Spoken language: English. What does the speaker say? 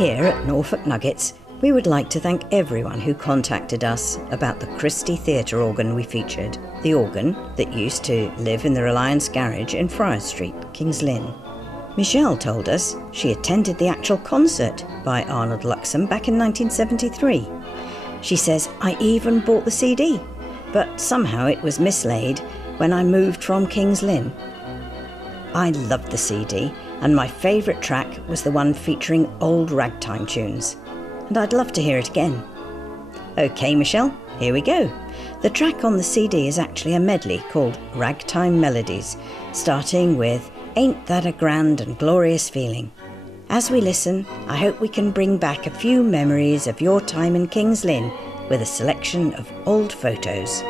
Here at Norfolk Nuggets, we would like to thank everyone who contacted us about the Christie Theatre organ we featured, the organ that used to live in the Reliance Garage in Friar Street, Kings Lynn. Michelle told us she attended the actual concert by Arnold Luxon back in 1973. She says, I even bought the CD, but somehow it was mislaid when I moved from Kings Lynn. I loved the CD, and my favourite track was the one featuring old ragtime tunes. And I'd love to hear it again. OK, Michelle, here we go. The track on the CD is actually a medley called Ragtime Melodies, starting with Ain't That a Grand and Glorious Feeling. As we listen, I hope we can bring back a few memories of your time in Kings Lynn with a selection of old photos.